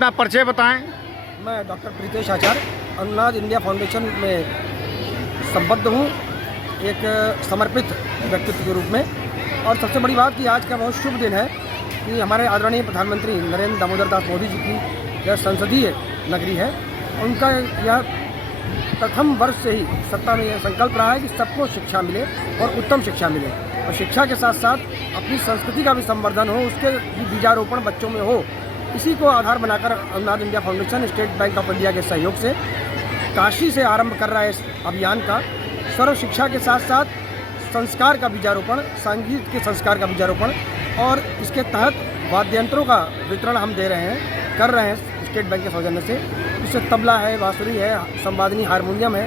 अपना परिचय बताएं। मैं डॉक्टर प्रीतेश आचार्य अनुनाद इंडिया फाउंडेशन में संबद्ध हूँ, एक समर्पित व्यक्तित्व के रूप में। और सबसे बड़ी बात कि आज का बहुत शुभ दिन है कि हमारे आदरणीय प्रधानमंत्री नरेंद्र दामोदर दास मोदी जी की यह संसदीय नगरी है। उनका यह प्रथम वर्ष से ही सत्ता में यह संकल्प रहा है कि सबको शिक्षा मिले और उत्तम शिक्षा मिले, और शिक्षा के साथ साथ अपनी संस्कृति का भी संवर्धन हो, उसके भी बीजारोपण बच्चों में हो। इसी को आधार बनाकर अनुनाद India foundation state bank of India के सहयोग से काशी से आरंभ कर रहा है इस अभियान का। सर्व शिक्षा के साथ साथ संस्कार का बीजारोपण, संगीत के संस्कार का बीजारोपण, और इसके तहत वाद्य यंत्रों का वितरण हम कर रहे हैं स्टेट बैंक के सौजन्य से। इससे तबला है, बांसुरी है, संवादिनी हारमोनियम है,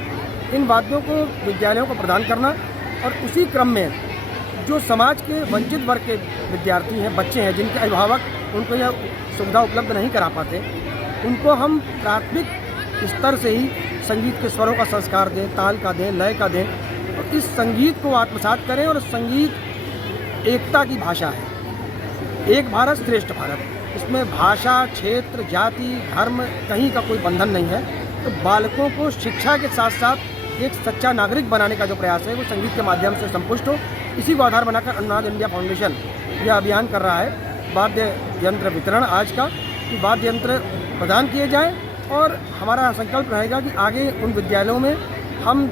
इन वाद्यों को विद्यालयों को प्रदान करना। और उसी क्रम में जो समाज के वंचित वर्ग के विद्यार्थी हैं, बच्चे हैं, जिनके अभिभावक उनको यह सुविधा उपलब्ध नहीं करा पाते, उनको हम प्राथमिक स्तर से ही संगीत के स्वरों का संस्कार दें, ताल का दें, लय का दें, और इस संगीत को आत्मसात करें। और संगीत एकता की भाषा है, एक भारत श्रेष्ठ भारत। इसमें भाषा, क्षेत्र, जाति, धर्म कहीं का कोई बंधन नहीं है। तो बालकों को शिक्षा के साथ साथ एक सच्चा नागरिक बनाने का जो प्रयास है वो संगीत के माध्यम से संपुष्ट हो, इसी को आधार बनाकर अनुनाद इंडिया फाउंडेशन यह अभियान कर रहा है। वाद्य यंत्र वितरण आज का, कि वाद्य यंत्र प्रदान किए जाएँ, और हमारा संकल्प रहेगा कि आगे उन विद्यालयों में हम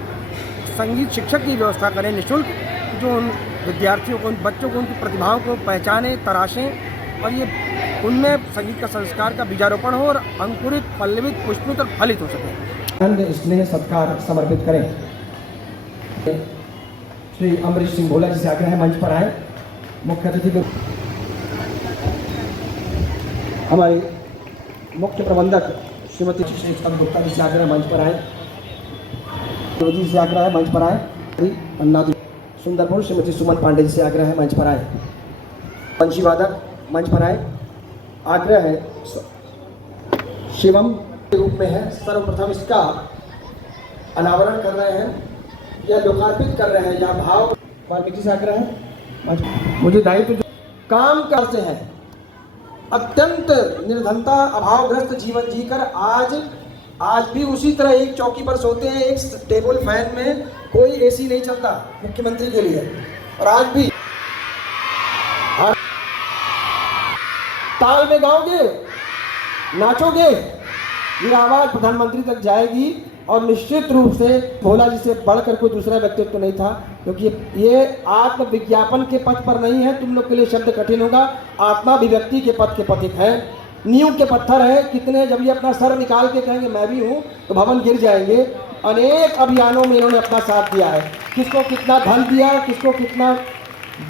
संगीत शिक्षक की व्यवस्था करें निःशुल्क, जो उन विद्यार्थियों को, उन बच्चों को, उनकी प्रतिभाओं को पहचाने, तराशें, और ये उनमें संगीत का संस्कार का बीजारोपण हो और अंकुरित, पल्लवित, पुष्पित और फलित हो सके। स्नेह सत्कार समर्पित करें। श्री अमरीश सिंह भोला जी से आग्रह है मंच पर आए। मुख्य अतिथि को हमारे मुख्य प्रबंधक श्रीमती शेखर गुप्ता जी से आग्रह मंच पर आए। जी से आग्रह है मंच पर आए। अन्नादि सुंदरपुर श्रीमती सुमन पांडे जी से आग्रह है मंच पर आए। वंशी वादक मंच पर आए। आग्रह है शिवम के रूप में है, सर्वप्रथम इसका अनावरण कर रहे हैं या लोकार्पित कर रहे हैं, या भाव वाल्मीकि से आग्रह है। मुझे दायित्व जो काम करते हैं, अत्यंत निर्धनता अभावग्रस्त जीवन जीकर आज भी उसी तरह एक चौकी पर सोते हैं, एक टेबल फैन में, कोई एसी नहीं चलता मुख्यमंत्री के लिए, और आज भी ताल में गाओगे, नाचोगे, ये आवाज प्रधानमंत्री तक जाएगी। और निश्चित रूप से भोला जी से बढ़कर कोई दूसरा व्यक्तित्व नहीं था, क्योंकि ये आत्मविज्ञापन के पथ पर नहीं है। तुम लोग के लिए शब्द कठिन होगा, आत्माभिव्यक्ति के पथ के पथिक है, नींव के पत्थर है। कितने जब ये अपना सर निकाल के कहेंगे मैं भी हूँ, तो भवन गिर जाएंगे। अनेक अभियानों में इन्होंने अपना साथ दिया है। किसको कितना धन दिया, किसको कितना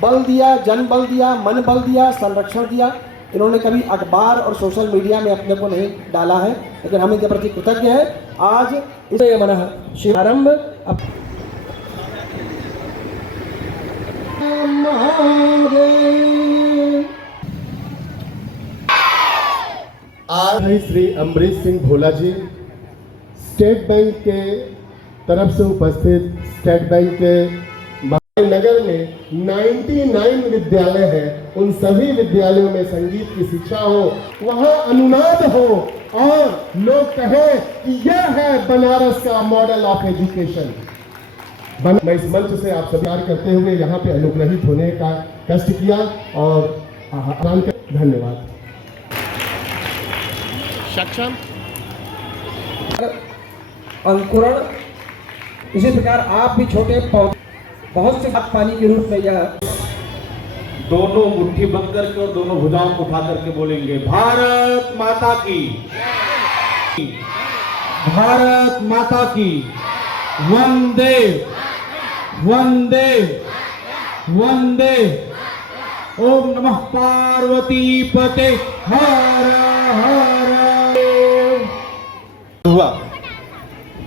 बल दिया, जन बल दिया, मन बल दिया, संरक्षण दिया। इन्होंने कभी अखबार और सोशल मीडिया में अपने को नहीं डाला है, लेकिन हम इनके प्रति कृतज्ञ हैं। आज इसे मन शुभारंभ आज श्री अमरीश सिंह भोला जी स्टेट बैंक के तरफ से उपस्थित, स्टेट बैंक के नगर में 99 विद्यालय हैं। उन सभी विद्यालयों में संगीत की शिक्षा हो, वहाँ अनुनाद हो, और लोग कहें कि यह है बनारस का मॉडल ऑफ एजुकेशन। मैं इस मंच से आप स्वीकार करते हुए यहाँ पे अनुग्रहित होने का कष्ट किया, और धन्यवाद। सक्षम अंकुरण, इसी प्रकार आप भी छोटे पौधे बहुत से पानी के रूप में यह दोनों मुट्ठी बंद करके और दोनों भुजाओं को उठा करके बोलेंगे, भारत माता की, भारत माता की, वंदे वंदे वंदे। ओम नमः पार्वती पते हर हर। हुआ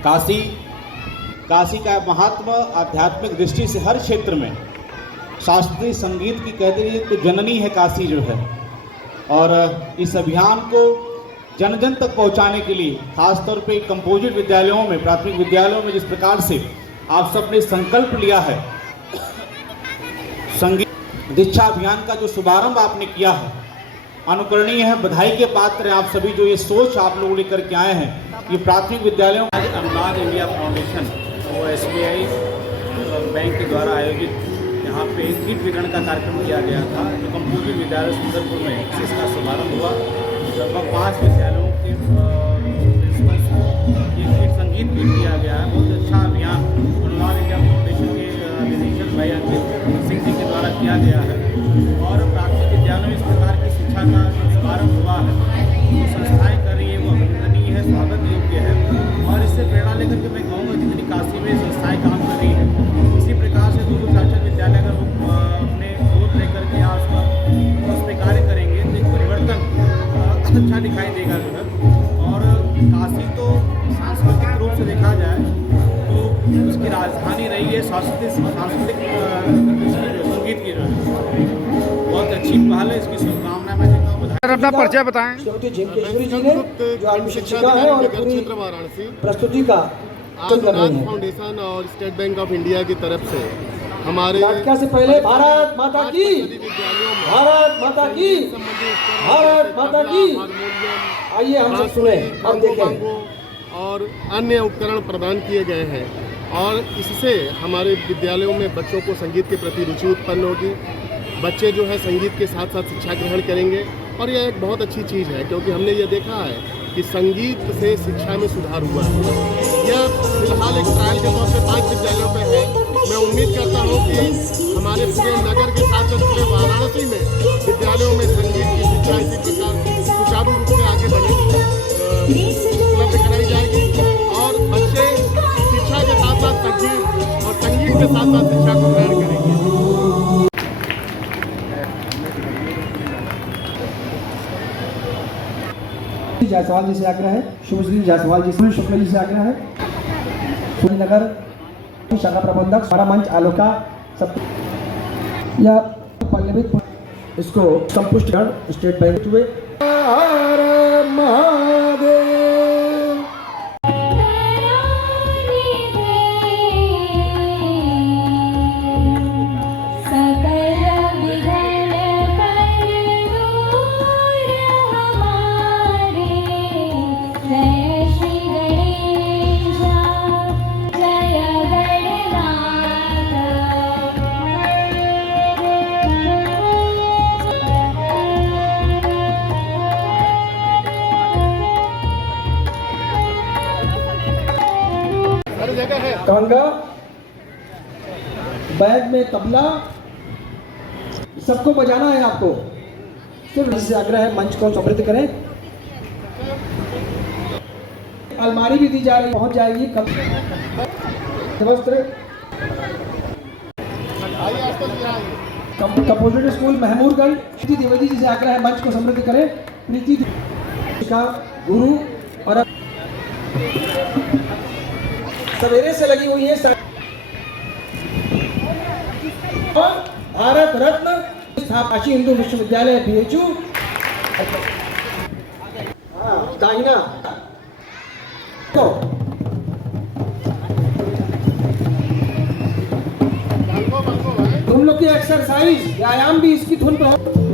काशी का महात्मा आध्यात्मिक दृष्टि से हर क्षेत्र में, शास्त्रीय संगीत की कहते हैं तो जननी है काशी जो है। और इस अभियान को जन जन तक पहुंचाने के लिए खासतौर पे कंपोजिट विद्यालयों में, प्राथमिक विद्यालयों में जिस प्रकार से आप सबने संकल्प लिया है, संगीत दीक्षा अभियान का जो शुभारंभ आपने किया है, अनुकरणीय है, बधाई के पात्र हैं आप सभी जो ये सोच आप लोग लेकर के आए हैं। ये प्राथमिक विद्यालयों आज अनुदान इंडिया फाउंडेशन वो SBI बैंक के द्वारा आयोजित यहाँ पे किट वितरण का कार्यक्रम किया गया था, जो कंपोजिट विद्यालय सुंदरपुर में इसका शुभारंभ हुआ। लगभग 5 विद्यालयों के प्रिंसिपल को ये किट संगीत किट दिया गया है। बहुत अच्छा अभियान अनुदान इंडिया फाउंडेशन के निदेशक भाई अंकित सिंह जी के द्वारा किया गया है और प्राथमिक विद्यालयों में इस प्रकार की शिक्षा का जो शुभारंभ हुआ है, जो संस्थाएँ कर रही है वो अभिनंदनीय है, स्वागत योग्य है। और इससे प्रेरणा लेकर के मैं कहूँगा जितनी काशी में संस्थाएँ काम कर रही हैं, इसी प्रकार से 2-2 4-4 विद्यालय अगर लोग अपने ग्रोथ लेकर के यहाँ उस पर कार्य करेंगे तो एक परिवर्तन अच्छा दिखाई देगा जो है। और काशी तो सांस्कृतिक रूप से देखा जाए तो उसकी राजधानी रही है सांस्कृतिक संगीत की जो है बहुत अच्छी पहल है। इसकी शुभकामनाएं मैं देता हूँ। सर अपना परिचय बताएं। श्रीमती झिमकेश्वरी जी ने जो आर्मी शिक्षिका है और पूरी वाराणसी प्रस्तुति का आज अनुदान फाउंडेशन और स्टेट बैंक ऑफ इंडिया की तरफ से हमारे नाटक से पहले भारत माता की, विद्यालयों में भारत माता की, भारत माता की। आइए हम सब सुने और देखें। और अन्य उपकरण प्रदान किए गए हैं और इससे हमारे विद्यालयों में बच्चों को संगीत के प्रति रुचि उत्पन्न होगी। बच्चे जो है संगीत के साथ साथ शिक्षा ग्रहण करेंगे और यह एक बहुत अच्छी चीज़ है क्योंकि हमने ये देखा है कि संगीत से शिक्षा में सुधार हुआ है। यह फिलहाल एक ट्रायल के तौर पे 5 विद्यालयों पे है। मैं उम्मीद करता हूँ कि हमारे पूरे नगर के साथ साथ पूरे वाराणसी में विद्यालयों में संगीत की शिक्षा इसी प्रकार सुचारू रूप से आगे उपलब्ध कराई जाएगी और बच्चे शिक्षा के साथ साथ संगीत और संगीत के साथ साथ शिक्षा को ग्रहण करेंगे। जायसवाल जी से आग्रह है, शुभश्री जायसवाल जी से, शुक्ला जी से आग्रह है। सूर्यनगर शाखा प्रबंधक सारा मंच आलोका सब या पल्लवित इसको संपुष्ट कर स्टेट बैंक हुए। कांगा बैग में तबला सबको बजाना है आपको। सिर्फ इससे आग्रह है मंच को समृद्ध करें। अलमारी भी दी जा रही, पहुंच जाएगी वस्त्र। कंपोजिट स्कूल महमूदगंज प्रीति द्विवेदी जी से आग्रह है मंच को समृद्ध करें। प्रीति का गुरु और सवेरे से लगी हुई है और भारत रत्न काशी हिंदू विश्वविद्यालय BHU दाहिना तो तुम लोग की एक्सरसाइज व्यायाम भी इसकी धुन पर